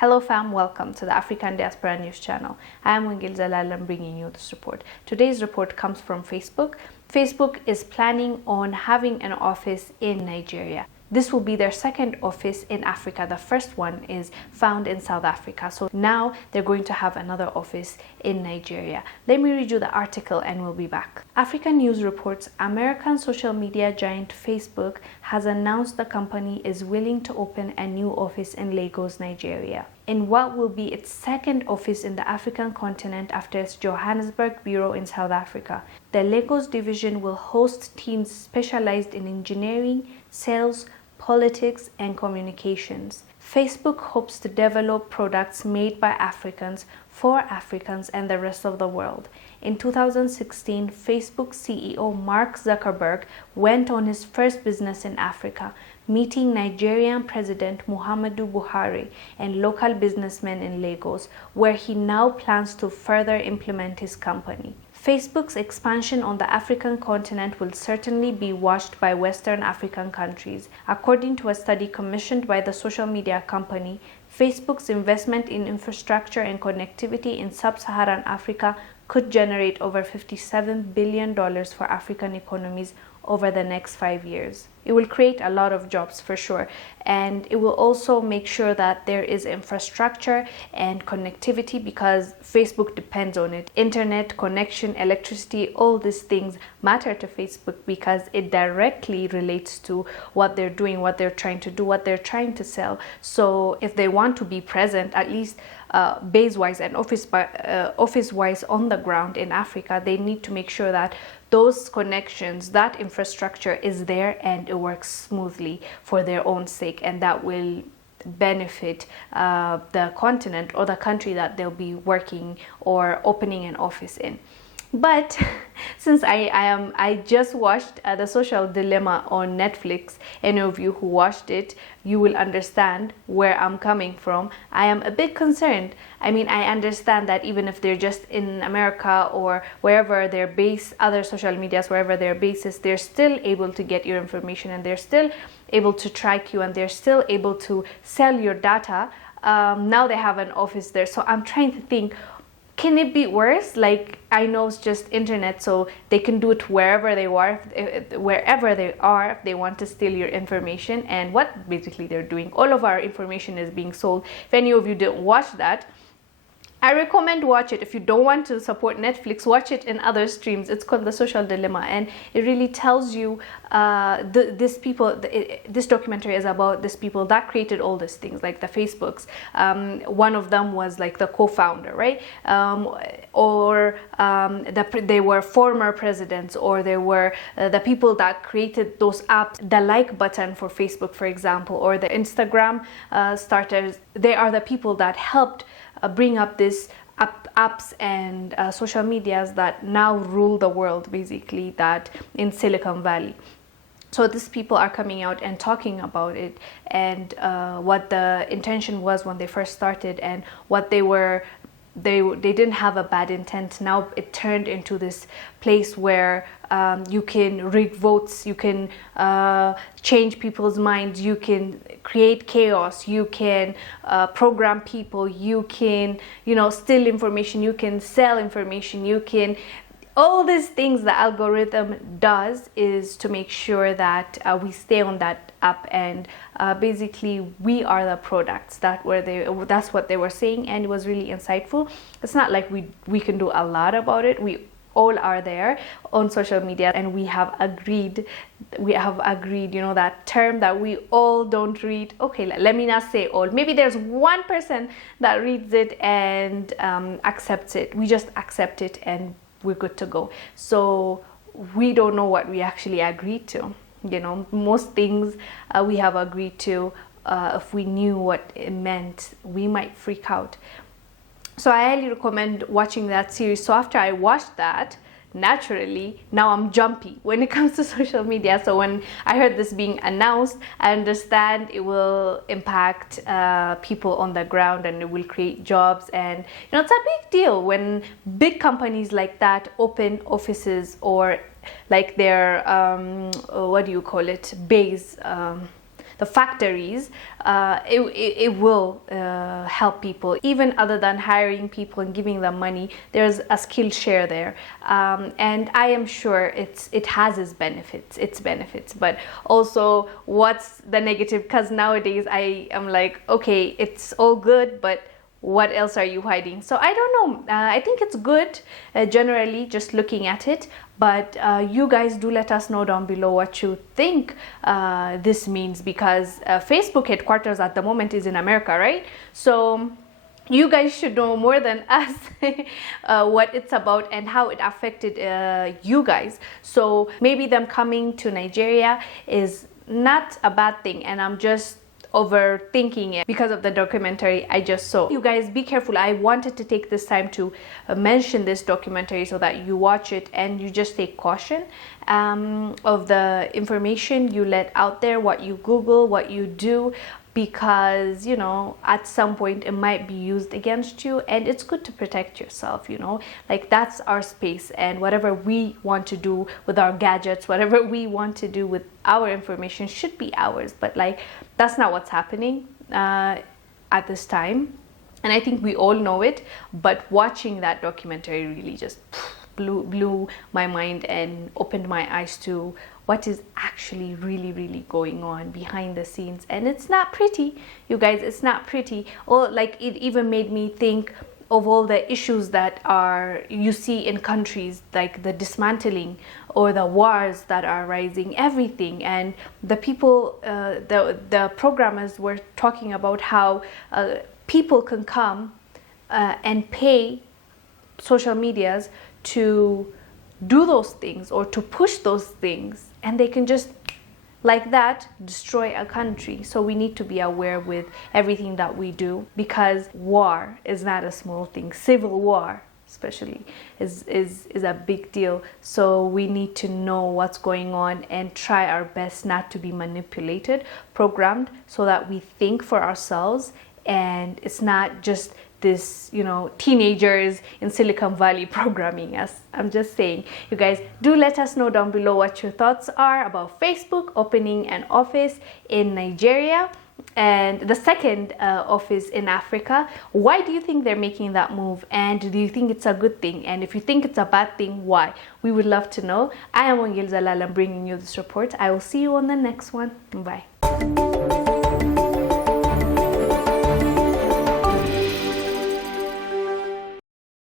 Hello fam, welcome to the African Diaspora News Channel. I am Wingil Zalal, I'm bringing you this report. Today's report comes from Facebook. Facebook is planning on having an office in Nigeria. This will be their second office in Africa. The first one is found in South Africa. So now they're going to have another office in Nigeria. Let me read you the article and we'll be back. African News reports American social media giant Facebook has announced the company is willing to open a new office in Lagos, Nigeria, in what will be its second office in the African continent after its Johannesburg bureau in South Africa. The Lagos division will host teams specialized in engineering, sales, politics, and communications. Facebook hopes to develop products made by Africans for Africans and the rest of the world. In 2016, Facebook CEO Mark Zuckerberg went on his first business in Africa, meeting Nigerian President Muhammadu Buhari and local businessmen in Lagos, where he now plans to further implement his company. Facebook's expansion on the African continent will certainly be watched by Western African countries. According to a study commissioned by the social media company, Facebook's investment in infrastructure and connectivity in sub-Saharan Africa could generate over $57 billion for African economies over the next 5 years. It will create a lot of jobs for sure, and it will also make sure that there is infrastructure and connectivity because Facebook depends on it. Internet, connection, electricity, all these things matter to Facebook because it directly relates to what they're doing, what they're trying to do, what they're trying to sell. So if they want to be present, at least base-wise and office-wise on the ground in Africa, they need to make sure that those connections, that infrastructure is there and it works smoothly for their own sake, and that will benefit the continent or the country that they'll be working or opening an office in. But since I just watched The Social Dilemma on Netflix, any of you who watched it, you will understand where I'm coming from. I am a bit concerned. I mean, I understand that even if they're just in America or wherever their base, other social medias, wherever their base is, they're still able to get your information and they're still able to track you and they're still able to sell your data. Now they have an office there. So I'm trying to think, can it be worse? Like, I know it's just internet, so they can do it wherever they are, if they want to steal your information. And what basically they're doing, all of our information is being sold. If any of you didn't watch that, I recommend watch it. If you don't want to support Netflix, watch it in other streams. It's called The Social Dilemma, and it really tells you this documentary is about these people that created all these things, like the Facebooks. One of them was like the co-founder, right? They were former presidents, or they were the people that created those apps, the like button for Facebook, for example, or the Instagram starters. They are the people that helped bring up this apps and social medias that now rule the world, basically, that in Silicon Valley. So these people are coming out and talking about it, and what the intention was when they first started, and what they didn't have a bad intent. Now it turned into this place where you can rig votes, you can change people's minds, you can create chaos, you can program people, you can, steal information, you can sell information, you can... All these things the algorithm does is to make sure that we stay on that app, and basically we are the products. That's what they were saying, and it was really insightful. It's not like we can do a lot about it. We all are there on social media, and we have agreed, that term that we all don't read. Okay, let me not say all. Maybe there's one person that reads it and accepts it. We just accept it and we're good to go. So we don't know what we actually agreed to. Most things we have agreed to, if we knew what it meant, we might freak out. So I highly recommend watching that series. So after I watched that, naturally, now I'm jumpy when it comes to social media. So when I heard this being announced, I understand it will impact people on the ground, and it will create jobs. And it's a big deal when big companies like that open offices, or like their base, the factories, it will help people. Even other than hiring people and giving them money, there's a skill share there, and I am sure it has its benefits. But also, what's the negative? Because nowadays I am like, okay, it's all good, but what else are you hiding? So I don't know. I think it's good generally, just looking at it, but you guys do let us know down below what you think this means, because Facebook headquarters at the moment is in America, right? So you guys should know more than us what it's about and how it affected you guys. So maybe them coming to Nigeria is not a bad thing, and I'm just overthinking it because of the documentary I just saw. You guys be careful. I wanted to take this time to mention this documentary so that you watch it and you just take caution of the information you let out there, what you Google, what you do, because you know at some point it might be used against you, and it's good to protect yourself, you know, like that's our space, and whatever we want to do with our gadgets, whatever we want to do with our information should be ours. But like that's not what's happening at this time, and I think we all know it, but watching that documentary really just blew my mind and opened my eyes to what is actually really going on behind the scenes. And it's not pretty, you guys, it's not pretty. Or like it even made me think of all the issues that are you see in countries, like the dismantling or the wars that are rising, everything. And the people, the programmers were talking about how people can come and pay social medias to do those things or to push those things, and they can just like that destroy a country. So we need to be aware with everything that we do, because war is not a small thing. Civil war especially is a big deal. So we need to know what's going on and try our best not to be manipulated, programmed, so that we think for ourselves, and it's not just this, you know, teenagers in Silicon Valley programming us. I'm just saying, you guys do let us know down below what your thoughts are about Facebook opening an office in Nigeria and the second office in Africa. Why do you think they're making that move, and do you think it's a good thing? And if you think it's a bad thing, why? We would love to know. I am Wangil Zalal, I'm bringing you this report. I will see you on the next one. Bye.